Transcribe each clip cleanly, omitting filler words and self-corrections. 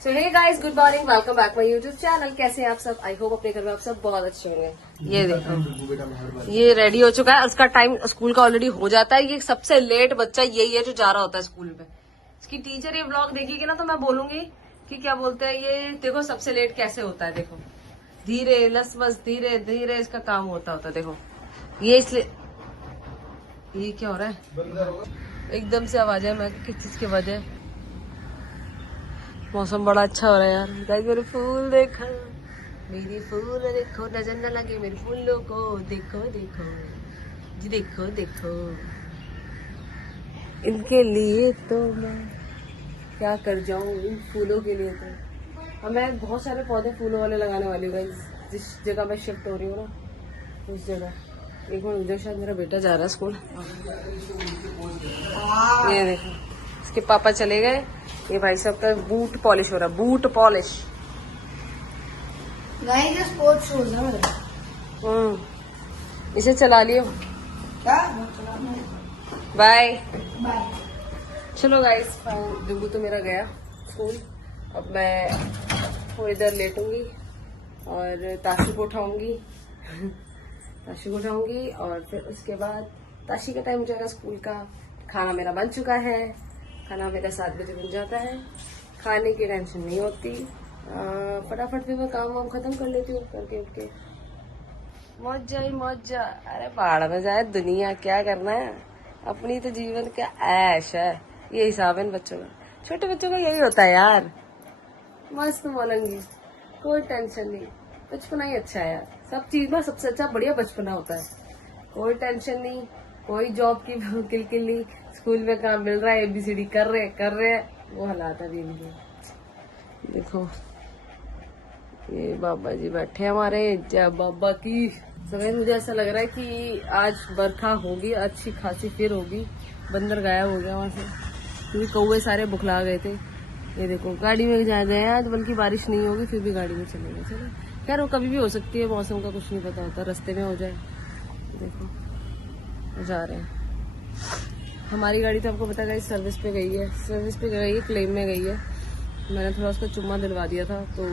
So hey guys, good morning, welcome back my YouTube channel. कैसे हैं आप सब? आई होप अपने घर में आप सब बहुत अच्छे होंगे। ये देखो, ये रेडी हो चुका है। उसका टाइम स्कूल का ऑलरेडी हो जाता है। ये सबसे लेट बच्चा यही है जो जा रहा होता है स्कूल में। इसकी टीचर ये व्लॉग देखेगी ना तो मैं बोलूंगी कि क्या बोलते हैं ये, देखो सबसे लेट कैसे होता है। देखो धीरे लसमस, धीरे धीरे इसका काम होता है। देखो ये इसलिए, ये क्या हो रहा है? एकदम से आवाज है, मैं किस चीज की वजह। मौसम बड़ा अच्छा हो रहा है यार। गाइस मेरे फूल देखो, मेरी फूल देखो, नजर न लगे मेरे फूलों को। देखो देखो जी, देखो देखो, इनके लिए तो मैं क्या कर जाऊं, इन फूलों के लिए। तो अब मैं बहुत सारे पौधे फूलों वाले लगाने वाली हूँ गाइस। जिस जगह मैं शिफ्ट हो रही हूँ ना, उस जगह। एक मिनट, उधर शायद मेरा बेटा जा रहा है स्कूल। ये देखो, इसके पापा चले गए। ये भाई साहब का बूट पॉलिश हो रहा है, बूट पॉलिश। नहीं, स्पोर्ट्स शूज है मेरे। इसे चला लियो। Bye bye. चलो गाइस, डुगू तो मेरा गया स्कूल। अब मैं थोड़ी देर लेटूंगी और ताशी को उठाऊंगी ताशी को उठाऊंगी और फिर उसके बाद ताशी का टाइम हो जाएगा स्कूल का। खाना मेरा बन चुका है। खाना मेरा 7 बजे बन जाता है। खाने की टेंशन नहीं होती। फटाफट भी मैं काम वाम खत्म कर लेती हूँ करके उठ के। मौज ही मौज। अरे पहाड़ में जाए दुनिया, क्या करना है। अपनी तो जीवन का ऐश है। ये हिसाब है इन बच्चों का। छोटे बच्चों का यही होता है यार, मस्त मौलंगी, कोई टेंशन नहीं। बचपना ही अच्छा है यार। सब चीज में सबसे अच्छा बढ़िया बचपना होता है। कोई टेंशन नहीं, कोई जॉब की किलकिल नहीं। स्कूल में काम मिल रहा है, ABCD कर रहे वो हालात अभी नहीं। देखो ये बाबा जी बैठे हमारे, जय बाबा की। समय मुझे ऐसा लग रहा है कि आज बरखा होगी, अच्छी खासी फिर होगी। बंदर गायब हो गया वहां से, क्योंकि कौवे सारे बुखला गए थे। ये देखो गाड़ी में जा गए हैं आज, बल्कि बारिश नहीं होगी फिर भी गाड़ी में चलेंगे। चलो खैर, वो कभी भी हो सकती है, मौसम का कुछ नहीं पता होता, रास्ते में हो जाए। देखो जा रहे हैं। हमारी गाड़ी तो आपको पता है सर्विस पे गई है, क्लेम में गई है। मैंने थोड़ा उसका चुम्मा दिलवा दिया था, तो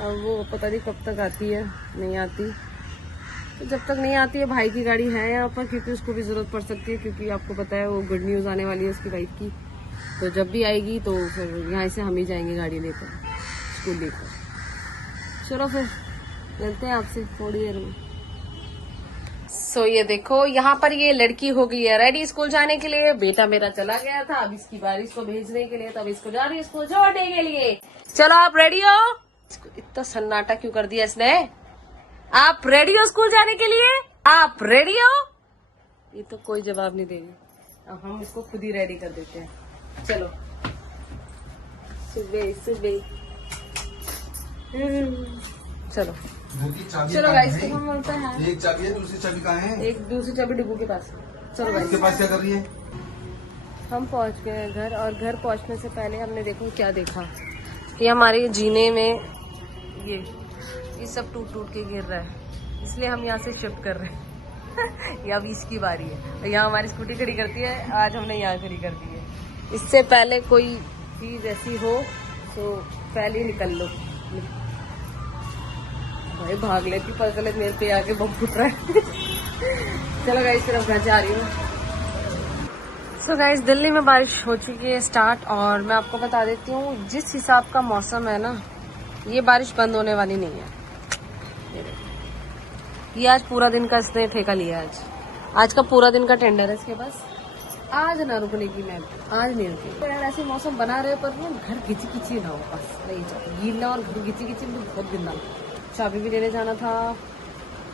अब वो पता नहीं कब तक आती है, नहीं आती। तो जब तक नहीं आती है, भाई की गाड़ी है यहाँ पर, क्योंकि उसको भी जरूरत पड़ सकती है, क्योंकि आपको पता है वो गुड न्यूज आने वाली है उसकी वाइफ की। तो जब भी आएगी तो फिर यहाँ से हम ही जाएंगे गाड़ी लेकर, स्कूल लेकर। चलो फिर मिलते हैं आपसे थोड़ी देर में। सो ये देखो, यहाँ पर ये लड़की हो गई है रेडी स्कूल जाने के लिए। बेटा मेरा चला गया था, अब इसकी बारिश को भेजने के लिए, तब इसको जा रही है स्कूल छोड़ने के लिए। चलो आप रेडी हो? इतना सन्नाटा क्यों कर दिया इसने? आप रेडी हो स्कूल जाने के लिए? आप रेडी हो? ये तो कोई जवाब नहीं देगी। अब हम इसको खुद ही रेडी कर देते हैं। चलो सुबह चलो चलो गाइस, तो हम बोलते हैं एक चाबी है, दूसरी चाबी कहाँ है? एक दूसरी चाबी डिब्बू के पास। चलो गाइस, इसके पास क्या कर रही है? हम पहुंच गए घर, और घर पहुंचने से पहले हमने देखो क्या देखा कि हमारे जीने में ये सब टूट टूट के गिर रहा है, इसलिए हम यहाँ से शिफ्ट कर रहे हैं। ये अब इसकी बारी है। तो यहाँ हमारी स्कूटी खड़ी करती है, आज हमने यहाँ खड़ी कर दी है। इससे पहले कोई चीज ऐसी हो तो पहले ही निकल लो। भाई भाग लेती, पता चले मेरे पे आके बम फुट रहा है। चलो गाइस, फिर अब घर जा रही हूँ। सो गाइस, दिल्ली में बारिश हो चुकी है स्टार्ट, और मैं आपको बता देती हूँ जिस हिसाब का मौसम है ना, ये बारिश बंद होने वाली नहीं है। ये आज पूरा दिन का इसने ठेका लिया है। आज का पूरा दिन का टेंडर है इसके पास। आज ना रुकने की, मैं आज नहीं रुकी। तो यार ऐसे मौसम बना रहे, पर वो घर घिची किची ना हो, बस नहीं चाहती गीला और घर घिची किची बहुत गिरना। चाबी भी लेने जाना था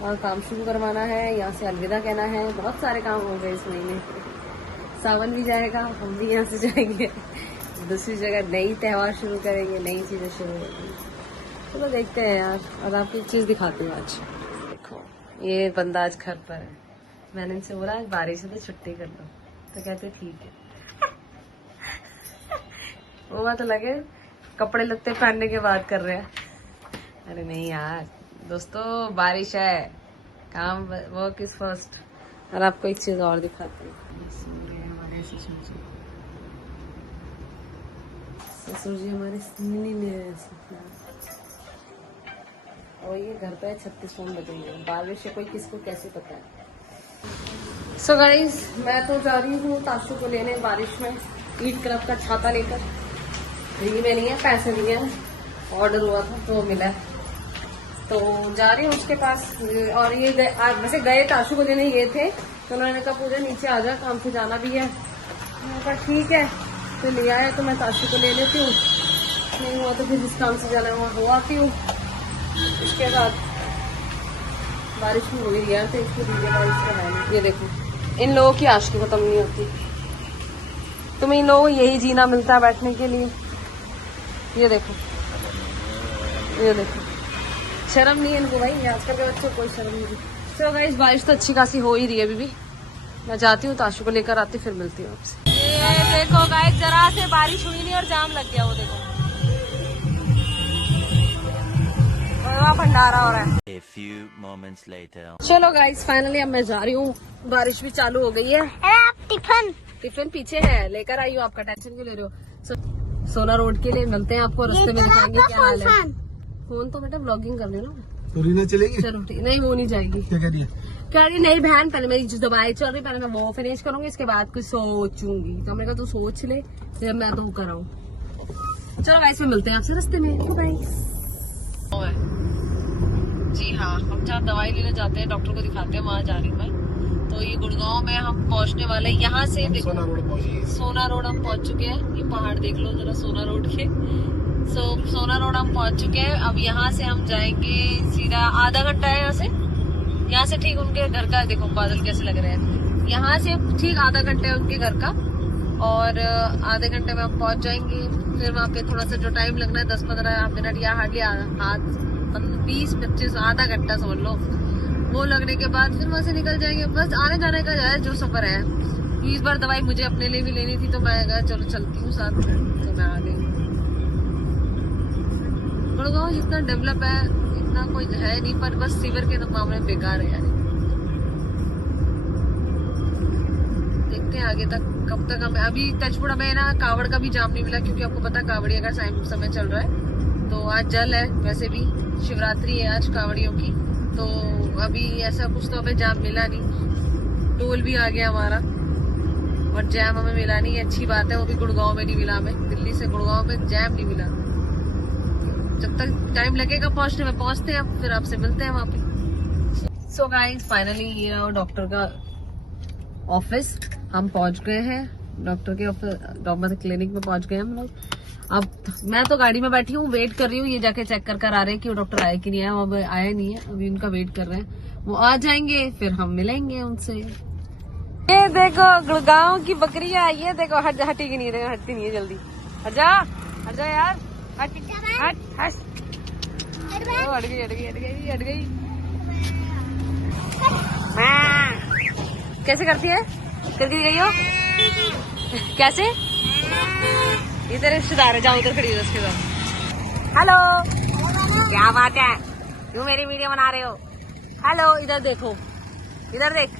और काम शुरू करवाना है, यहाँ से अलविदा कहना है। बहुत सारे काम हो गए इस महीने। सावन भी जाएगा, हम भी यहाँ से जाएंगे, दूसरी जगह नई त्योहार शुरू करेंगे, नई चीजें शुरू होंगी। चलो देखते हैं यार। और आपको एक चीज दिखाती हूँ आज। देखो ये बंदा आज घर पर है। मैंने इनसे बोला आज बारिश है तो छुट्टी कर लो, तो कहते ठीक है। वो बात अलग है, कपड़े लत्ते पहनने के बाद कर रहे हैं। अरे नहीं यार दोस्तों, बारिश है, काम वर्क इज फर्स्ट। और आपको एक चीज और दिखाती हूँ। ससुर जी हमारे सीने ले रहे हैं। और ये घर पे 36 फोन बजेंगे, बारिश है कोई किसको कैसे पता है। सो गाइस मैं तो जा रही हूँ ताशु को लेने बारिश में, ईद क्लब का छाता लेकर। रिंग में नहीं है, पैसे नहीं है, ऑर्डर हुआ था तो मिला है, तो जा रही हूँ उसके पास। और ये वैसे गए ताशु को लेने ये थे, तो उन्होंने कहा पूजा नीचे आ जा, काम से जाना भी है। मैंने कहा ठीक है, तो ले आया तो मैं ताशु को ले लेती हूँ, नहीं हुआ तो फिर जिस काम से जाना है वहाँ हो आती हूँ। इसके बाद बारिश भी हो गई यार, तो इसको दीजिए बारिश का है नहीं। ये देखो इन लोगों की आशिकी खत्म नहीं होती, तुम्हें इन लोगों को यही जीना मिलता है बैठने के लिए। ये देखो, ये देखो, शर्म नहीं है इनको भाई, आजकल के बच्चों को कोई शर्म नहीं है। चलो गाइस बारिश तो अच्छी खासी हो ही रही है अभी भी, मैं जाती हूँ ताशु को लेकर आती, फिर मिलती हूँ आपसे। ये देखो गाइस जरा से बारिश हुई नहीं और जाम लग गया, वो देखो भंडारा हो रहा है। A few moments later. चलो गाइस फाइनली अब मैं जा रही हूँ, बारिश भी चालू हो गई है। टिफिन पीछे है, लेकर आई हूँ, आपका टेंशन क्यों ले रहे हो। सोना रोड के लिए मिलते हैं आपको, रास्ते में दिखाएंगे क्या हाल है। फोन तो बेटा ब्लॉगिंग कर लेना। तो रीना चलेगी? चलो ठीक, नहीं वो नहीं जाएगी। क्या कह रही है? कह रही नहीं बहन, पहले मेरी जो दवाई चल रही, पहले मैं वो फिनिश करूंगी, इसके बाद कुछ सोचूंगी। तो हमने कहा तू सोच ले, फिर मैं तो कर रहा हूँ। चलो गाइस में मिलते हैं आपसे रास्ते में। बाय। जी हाँ, हम जहाँ दवाई लेने जाते हैं, डॉक्टर को दिखाते हैं, वहाँ जा रही हूँ मैं। तो ये गुड़गांव में हम पहुँचने वाले हैं, यहाँ से देखो सोना रोड हम पहुँच चुके हैं। ये पहाड़ देख लो जरा सोना रोड के। सोना रोड हम पहुँच चुके हैं। अब यहाँ से हम जाएंगे सीधा, आधा घंटा है यहाँ से ठीक उनके घर का। देखो बादल कैसे लग रहे हैं, यहाँ से ठीक आधा घंटा है उनके घर का, और आधे घंटे में हम पहुँच जाएंगे। फिर वहाँ पे थोड़ा सा जो टाइम लगना है 10-15 मिनट या हार्डली हाथ 20-25 आधा घंटा समझ लो, वो लगने के बाद फिर वहां से निकल जाएंगे। बस आने जाने का है जो सफर है। इस बार दवाई मुझे अपने लिए भी लेनी थी, तो मैं कहा चलो चलती हूँ साथ में, तो मैं आ गई। गुड़गांव जितना डेवलप है इतना कोई है नहीं, पर बस सीवर के मामले में बेकार है यार। देखते हैं आगे तक कब तक हमें। अभी टचपुड़ा में ना कावड़ का भी जाम नहीं मिला, क्योंकि आपको पता कावड़िया का समय चल रहा है। तो आज जल है, वैसे भी शिवरात्रि है आज कावड़ियों की, तो अभी ऐसा कुछ तो हमें जाम मिला नहीं। टोल भी आ गया हमारा, और जैम हमें मिला नहीं, अच्छी बात है। वो भी गुड़गांव में नहीं मिला हमें, दिल्ली से गुड़गांव में जैम नहीं मिला। जब तक टाइम लगेगा पहुंचने में, पहुंचते हैं फिर आपसे मिलते हैं वहाँ पे। सो गाइस फाइनली ये डॉक्टर का ऑफिस हम पहुंच गए हैं, डॉक्टर के ऑफिस डॉक्टर क्लिनिक में पहुंच गए हम लोग। अब मैं तो गाड़ी में बैठी हूँ, वेट कर रही हूँ, ये जाके चेक कर आ रहे हैं कि वो डॉक्टर आए कि नहीं आया। वो आया नहीं है, अभी उनका वेट कर रहे हैं, वो आ जाएंगे फिर हम मिलेंगे उनसे। ये देखो गुड़गांव की बकरियां, ये देखो हटी की नहीं, हटती नहीं है जल्दी। हट जा यार, हट हट हट, हट गई हट गई हट गई हट गई। कैसे करती है, करके गई हो कैसे? इधर रिश्तेदार है, जाओ उधर खड़ी है उसके साथ। हेलो, क्या बात है, क्यों मेरी वीडियो बना रहे हो? हेलो, इधर देखो, इधर देख,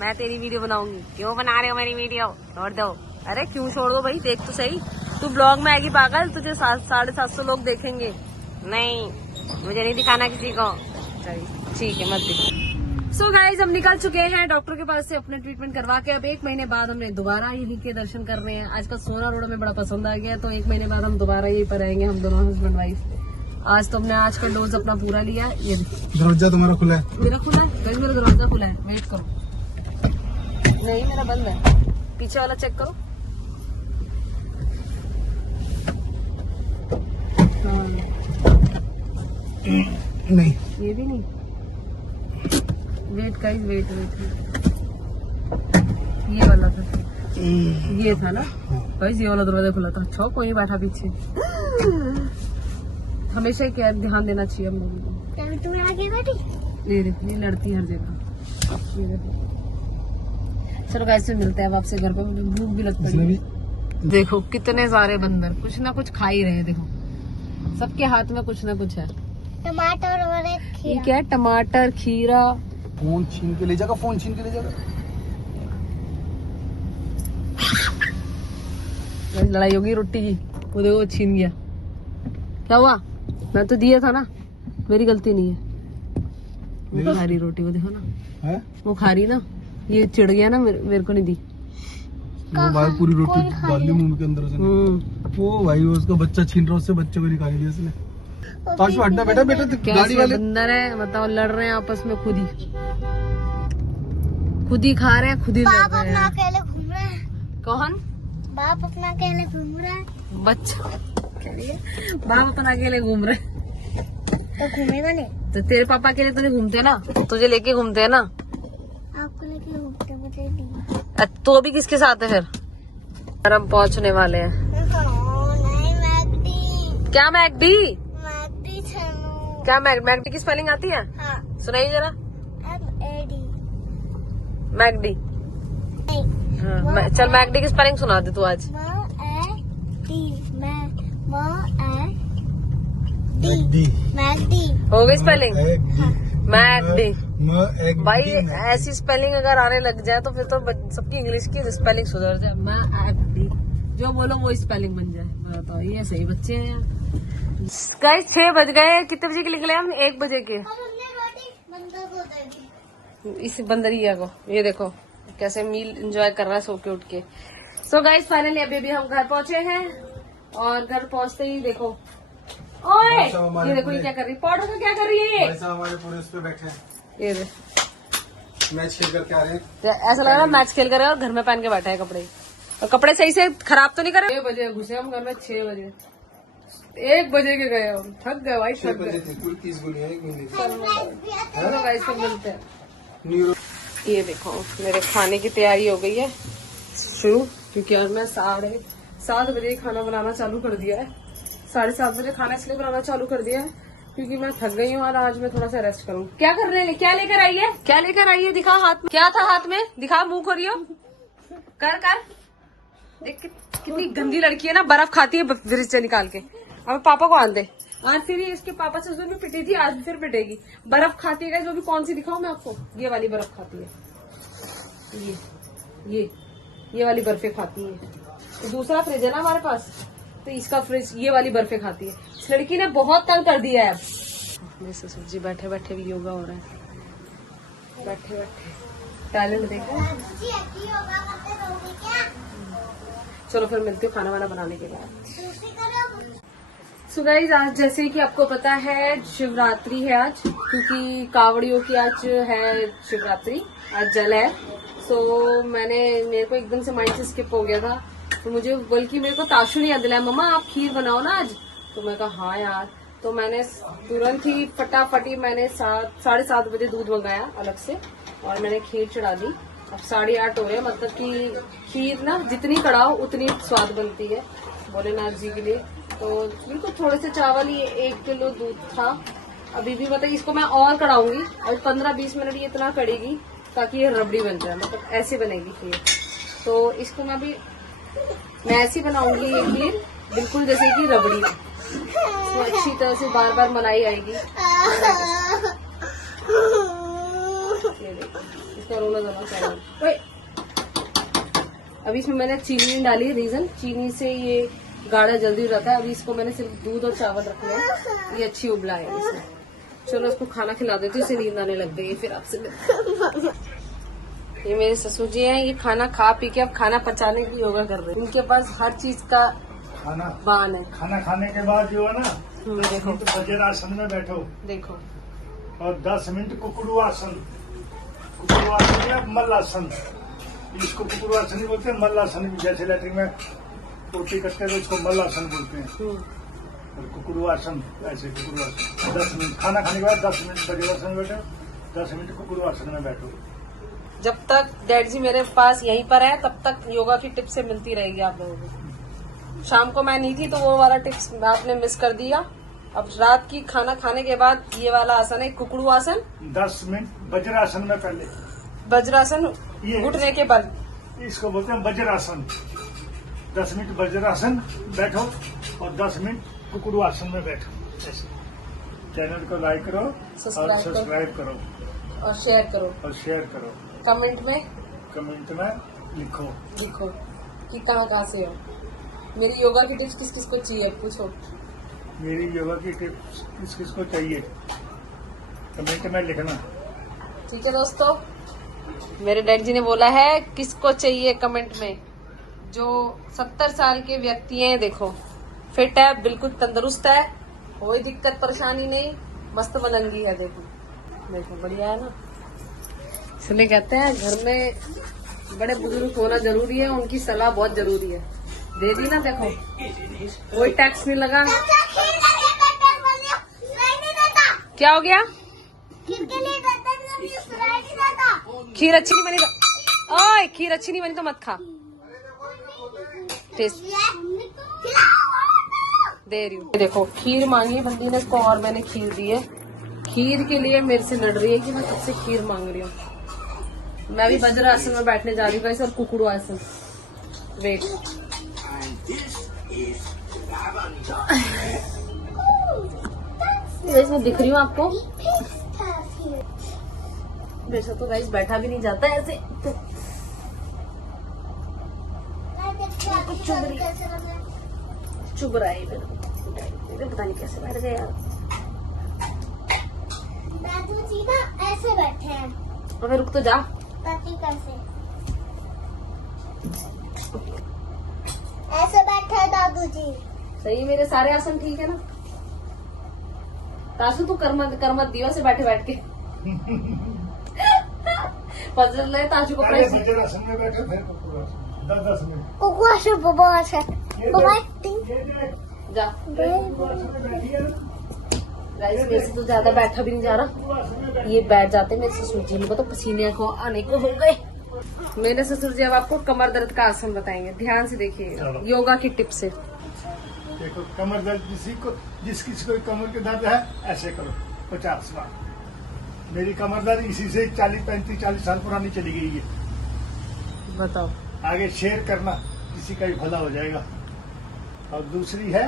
मैं तेरी वीडियो बनाऊंगी। क्यों बना रहे हो मेरी वीडियो? छोड़ दो। अरे क्यों छोड़ दो भाई, देख तो सही, तू ब्लॉग में आएगी पागल, तुझे 750 लोग देखेंगे। नहीं, मुझे नहीं दिखाना किसी को। ठीक है, मत दिखा। सो गाइज हम निकल चुके हैं डॉक्टर के पास से अपना ट्रीटमेंट करवा के। अब 1 महीने बाद हमने दोबारा यहीं के दर्शन करने हैं। आज का सोना रोड हमें बड़ा पसंद आ गया, तो 1 महीने बाद हम दोबारा यहीं पर आएंगे, हम दोनों हस्बैंड वाइफ। आज तो हमने आज का डोज अपना पूरा लिया। ये दरवाजा तुम्हारा खुला है? मेरा खुला है, मेरा दरवाजा खुला है, वेट करो। नहीं मेरा बंद है, पीछे वाला चेक करो। नहीं, ये भी नहीं। वेट गाइस, वेट, ये वाला था, ये था ना गाइस, ये वाला दरवाजा खुला था। अच्छा कोई नहीं बैठा पीछे। हमेशा क्या ध्यान देना चाहिए हम लोगों को। तुम आगे बैठी? ये देखो, ये लड़ती है हर जगह। चलो गाइस से मिलते हैं अब आपसे घर पे, मुझे भूख भी लगती है। देखो कितने सारे बंदर कुछ ना कुछ खा ही रहे हैं। देखो सबके हाथ में कुछ ना कुछ है। टमाटर और एक ये खीरा। क्या है? टमाटर, खीरा। फोन छीन के ले जाएगा, फोन छीन के ले जाएगा। लड़ाई होगी रोटी की। वो देखो छीन गया। क्या हुआ? मैं तो दिया था ना, मेरी गलती नहीं है। वो खा रही रोटी, वो देखो ना, है वो खा रही ना, ये चिढ़ गया ना, मेरे को नहीं दी। वो भाई पूरी रोटी डाल दी मुंह के अंदर उसने। वो भाई वो उसका बच्चा छीन रहा, उससे बच्चे को निकाल दिया उसने। ताशु हटना बेटा, बेटा गाड़ी वाले बंदर है बताओ, लड़ रहे हैं आपस में, खुद ही खा रहे हैं, खुद ही लड़ बाप रहे अपना हैं। अकेले घूम रहा है। कौन? बाप अपना अकेले घूम रहा है बच्चा कह रही है बाप अपना अकेले घूम रहे हैं। तो घूमेगा नहीं। तो तेरे पापा के लिए तो नहीं घूमते ना, तुझे लेके घूमते हैं ना। आपको लेके घूमते मुझे नहीं। तो अभी किसके साथ है फिर? और हम पहुंचने वाले हैं। नहीं मैगडी। क्या मैगडी? मैगडी छनू। क्या मैगडी की स्पेलिंग आती है? हाँ। सुनाइए जरा। MAD। मैगडी। नहीं। हाँ, चल मैगडी की स्पेलिंग सुना दे तू आज। मैगडी मैगडी। हो गई स्पेलिंग? मैगडी। मैगडी भाई ऐसी स्पेलिंग अगर आने लग जाए तो फिर तो सबकी इंग्लिश की स्पेलिंग सुधर जाए। मैगडी जो बोलो वो स्पेलिंग बन जाए। बताओ ये सही बच्चे हैं यार। गाइस 6 बज गए। कितने बजे के निकले हम? 1 बजे के। इस बंदरिया को ये देखो कैसे मील एंजॉय कर रहा है सो के उठ के। सो गाइस फाइनली अभी हम घर पहुंचे हैं और घर पहुंचते ही देखो, ओए ये देखो ये क्या कर रही है, पाउडर का क्या कर रही है ये? ऐसा हमारे पूरे उस पे बैठे हैं, ये देख मैच खेल करके आ रहे हैं। तो ऐसा लग रहा है मैच खेल कर रहे हैं और घर में पहन के बैठा है कपड़े। और कपड़े सही से खराब तो नहीं कर रहे। 6 बजे घुसे हम घर में, 6 बजे 1 बजे के गए हम, थक गए भाई, थक गए। कुल 30 गोलियां एक महीने चलो गाइस फिर मिलते हैं। न्यूरो ये देखो मेरे खाने की तैयारी हो गई है शुरू, क्योंकि आज मैं 7:30 बजे खाना बनाना चालू कर दिया है। 7:30 बजे खाना इसलिए बनाना चालू कर दिया है क्योंकि मैं थक गई हूँ और आज मैं थोड़ा सा रेस्ट करूँ। क्या कर रहे हैं? क्या लेकर आई है? क्या लेकर आई है? दिखा हाथ में, क्या था हाथ में? दिखा, मुंह खोलियो, कर देख कितनी गंदी लड़की है ना, बर्फ खाती है फ्रिज से निकाल के। अब पापा को आन दे। आज फिर इसके पापा से भी पिटी थी, आज भी फिर पिटेगी। बर्फ खाती है जो भी, कौन सी दिखाऊं मैं आपको? ये वाली बर्फ खाती है, ये वाली बर्फे खाती है। दूसरा फ्रिज है ना हमारे पास, तो इसका फ्रिज ये वाली बर्फे खाती है। इस लड़की ने बहुत तंग कर दिया है। मेरे ससुर जी बैठे बैठे भी योगा हो रहा है, बैठे बैठे टैलेंट देखो। चलो फिर मिलती हूँ खाना वाना बनाने के बाद। सो गाइस आज जैसे कि आपको पता है शिवरात्रि है आज, क्योंकि कावड़ियों की आज है शिवरात्रि, आज जल है। सो मेरे को एकदम से माइंड से स्किप हो गया था, तो मुझे बल्कि मेरे को ताशु ने याद दिलाया, मम्मा आप खीर बनाओ ना आज। तो मैं कहा हाँ यार, तो मैंने तुरंत ही फटाफटी मैंने 7:30 बजे दूध मंगाया अलग से और मैंने खीर चढ़ा दी। अब 8:30 हो रहे हैं, मतलब कि खीर ना जितनी कड़ाओ उतनी स्वाद बनती है भोलेनाथ जी के लिए। तो बिल्कुल थोड़े से चावल, ये 1 किलो दूध था। अभी भी मतलब इसको मैं और कड़ाऊंगी, और 15-20 मिनट ये इतना कड़ेगी ताकि ये रबड़ी बन जाए, मतलब ऐसे बनेगी खीर। तो इसको मैं ऐसी बनाऊंगी ये खीर, बिल्कुल जैसे कि रबड़ी, इसमें अच्छी तरह से बार बार मलाई आएगी। ये देखो इसका रोना जमा कर। अभी इसमें मैंने चीनी नहीं डाली, रीजन चीनी से ये गाढ़ा जल्दी हो जाता है। अभी इसको मैंने सिर्फ दूध और चावल रखना है, ये अच्छी उबला है इसमें। चलो इसको खाना खिला देती हूँ, इसे नींद आने लग गई। फिर आपसे ये मेरे ससुर जी हैं, ये खाना खा पी के अब खाना पचाने की योगा कर रहे हैं। इनके पास हर चीज का खाना बान है। खाना खाने के बाद जो है ना, देखो तो वज्रासन में बैठो देखो, और 10 मिनट कुकड़ू आसन या मल्लासन, इसको कुकड़ू आसन ही बोलते हैं। मल्लासन भी जैसे लैट्रिन में पोटी करते हैं तो इसको मल्लासन बोलते हैं, और कुकड़ू आसन ऐसे कुकड़ू आसन। 10 मिनट खाना खाने के बाद 10 मिनट वज्रासन में बैठो, 10 मिनट कुकड़ू आसन में बैठो। जब तक डैड जी मेरे पास यहीं पर है तब तक योगा की टिप्स से मिलती रहेगी आप लोगों को। शाम को मैं नहीं थी तो वो वाला टिप्स आपने मिस कर दिया। अब रात की खाना खाने के बाद ये वाला आसन है कुकड़ू आसन। 10 मिनट वज्रासन में पहले, वज्रासन ये घुटने के बल, इसको बोलते हैं वज्रासन। 10 मिनट वज्रासन बैठो और 10 मिनट कुकड़ू आसन में बैठो। ऐसे चैनल को लाइक करो और सब्सक्राइब करो और शेयर करो। कमेंट में लिखो कि कहाँ से हो। मेरी योगा की टिप्स किस किस को चाहिए पूछो। मेरी योगा की टिप्स किस किस को चाहिए कमेंट में लिखना। ठीक है दोस्तों, मेरे डैडी जी ने बोला है किसको चाहिए कमेंट में। जो 70 साल के व्यक्ति हैं, देखो फिट है, बिल्कुल तंदुरुस्त है, कोई दिक्कत परेशानी नहीं, मस्त मलंगी है। देखो देखो बढ़िया है ना। इसलिए कहते हैं घर में बड़े बुजुर्ग होना जरूरी है, उनकी सलाह बहुत जरूरी है। दे दी ना, देखो कोई टैक्स नहीं लगा। क्या हो गया? खीर अच्छी नहीं बनी तो ओए, खीर अच्छी नहीं बनी तो मत खा। टेस्ट दे रही हूँ। देखो खीर मांगी बंदी ने इसको और मैंने खीर दी है। खीर के लिए मेरे से लड़ रही है कि मैं कब से खीर मांग रही हूँ। मैं अभी वज्र आसन में बैठने जा रही हूँ और कुकड़ू आसन। वेट, इसमें दिख रही हूँ आपको। वैसे तो गाइस बैठा भी नहीं जाता है ऐसे तो। चुभ रहा है मेरे, पता नहीं कैसे बैठ गए यार। दादू जी ना ऐसे बैठे हैं। अबे रुक तो जा। दादी कैसे ऐसे बैठे हैं दादू जी। सही, मेरे सारे आसन ठीक है ना। तासु तू कर मत दियो से बैठे बैठ के। पजल ले ताजू को पहले प्राइस वज्रासन में बैठो फिर कुकुरासन 10-10 मिनट। कुकुआ से बबा से बबा जा। कुकुरासन में बैठी है ना, गाइस मेरे से तो ज्यादा बैठा भी नहीं जा रहा। कुकुरासन में बैठी ये बैठ जाते मेरे ससुर जी को तो पसीने को आने को हो गए। मेरे ससुर जी अब आपको कमर दर्द का आसन बताएंगे, ध्यान से देखिए चलो। योगा की टिप से। देखो कमर दर्द जिस किसी को कमर के दर्द है ऐसे करो 50 बार। मेरी कमर दर्द इसी से 40 साल पुरानी चली गई है। बताओ। आगे शेयर करना, किसी का भी भला हो जाएगा। और दूसरी है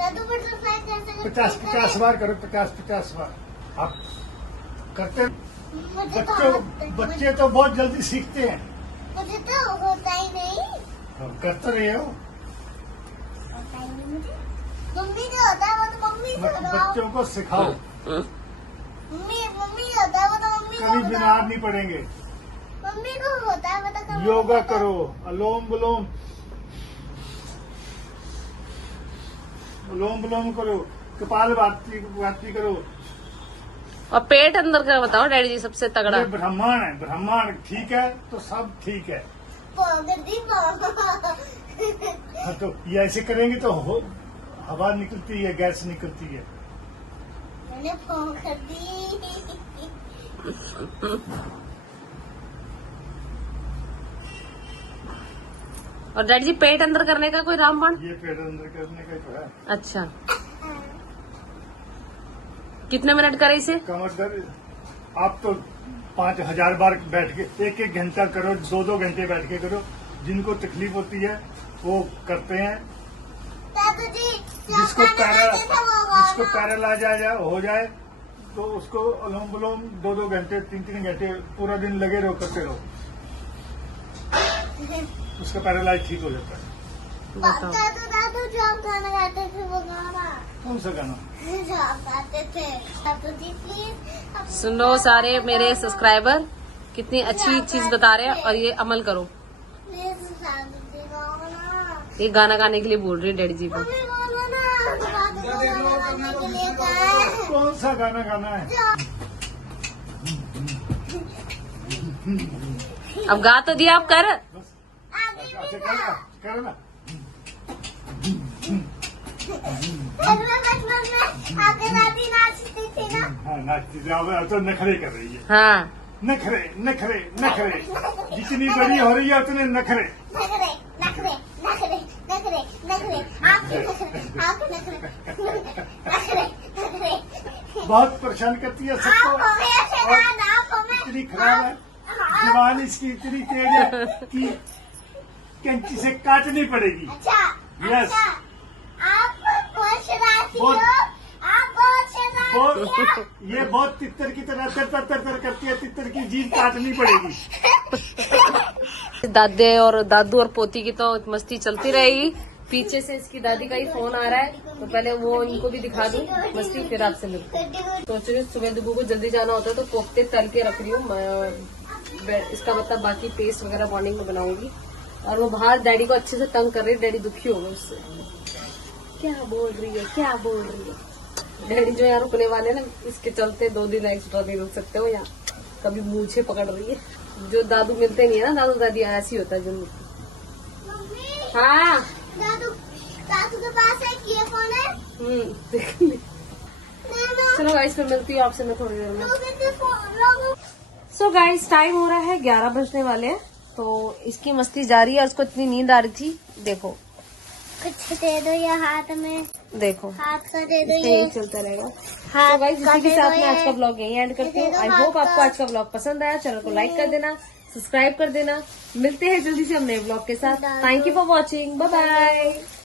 दादू बटरफ्लाई कैसे 50 बार करो, 50 बार। आप करते मुझे तो बच्चे तो बहुत जल्दी सीखते हैं। मुझे तो होता ही नहीं। हम करते रहे हो। होता ही नहीं मुझे। मम्मी जो होता है वो तो मम्मी से करवाओ। बच्चों को सिखाओ, मम्मी जो होता है वो तो मम्मी को कभी बताओ। बीमार नहीं पड़ेंगे। मम्मी को होता है वो तो योगा करो, अलोम विलोम करो, कपाल भाती करो। और पेट अंदर का बताओ डैडी जी, सबसे तगड़ा। ये ब्रह्मांड है, ब्रह्मांड ठीक है तो सब ठीक है। गद्दी हाँ, तो ये ऐसे करेंगे तो हवा निकलती है, गैस निकलती है। मैंने फोन कर दी। और डैडी जी पेट अंदर करने का कोई रामबाण? ये पेट अंदर करने का तो है। अच्छा, कितने मिनट करे इसे? कमर दर्द आप तो 5000 बार बैठ के 1-1 घंटा करो, 2-2 घंटे बैठ के करो। जिनको तकलीफ होती है वो करते हैं। दादू जी जिसको पैरालाइज हो जाए तो उसको अनुलोम विलोम 2-2 घंटे 3-3 घंटे पूरा दिन लगे रहो, करते रहो, उसका पैरालाइज ठीक हो जाता है। बताओ। दादू जो आप गाना गाते थे वो गाना कौन सा गाना? जो आप गाते थे। दादू जी प्लीज सुनो सारे मेरे सब्सक्राइबर, कितनी अच्छी चीज बता रहे हैं और ये अमल करो। प्लीज दादू जी गाओ ना। ये गाना गाने के लिए बोल रही है डैडी जी को। मम्मी बोलो ना। दादू को गाना गाने के लिए कहा है। कौन सा गाना गाना है? अब गा तो दिया, आप कर। अच्छा करो ना। मैं बचपन में आपके दादी नाचती थी ना। हाँ नाचती थी, अब तो नखरे कर रही है। हाँ, नखरे नखरे नखरे, जितनी बड़ी हो रही है उतने नखरे। नखरे नखरे नखरे नखरे नखरे आपके नखरे नखरे नखरे बहुत परेशान करती है आप सबको। हमें ऐसे और गाना, आप हमें इतनी खराब है, जवान इसकी इतनी तेज है कि कैंची से काटनी पड़ेगी। अच्छा Yes. अच्छा आप बहुत शरारती हो। बहुत- आप बहुत शरारती ये बहुत तितर की तरह तर करती है, तितर की जीभ काटनी पड़ेगी। दादे और दादू और पोती की तो मस्ती चलती रहेगी। पीछे से इसकी दादी का ही फोन आ रहा है, तो पहले वो इनको भी दिखा दूं मस्ती, फिर आपसे मिलते हैं। सोच रही हूँ सुबह दुबू को जल्दी जाना होता है तो कोफ्ते तल के रख रही हूँ। इसका मतलब बाकी पेस्ट वगैरह मॉर्निंग में बनाऊंगी। और वो बाहर डैडी को अच्छे से तंग कर रही है, डैडी दुखी हो गए उससे। क्या बोल रही है, क्या बोल रही है? डैडी जो यहाँ रुकने वाले हैं ना, इसके चलते 2 दिन एक्स्ट्रा नहीं रुक सकते हो यहाँ। कभी मूछे पकड़ रही है। जो दादू मिलते नहीं है ना, दादू दादी ऐसी होता है जो मिलती। हाँ दादू दादू के पास एक ये फोन है। देख ली। चलो गाइस फिर मिलती हूँ आपसे मैं थोड़ी देर में। सो गाइस टाइम हो रहा है 11 बजने वाले हैं। तो इसकी मस्ती जारी है और उसको इतनी नींद आ रही थी। देखो कुछ दे दो ये हाथ में, देखो हाथ का दे दो यही ये चलता रहेगा। हाथ तो गाइस का इसी के दे साथ दो में आज ये। का ब्लॉग यही एंड करती हूँ। दे दो आई हाथ होप आपको का। आज का ब्लॉग पसंद आया। चैनल को लाइक कर देना, सब्सक्राइब कर देना। मिलते हैं जल्दी से हम नए ब्लॉग के साथ। Thank you for watching, bye bye.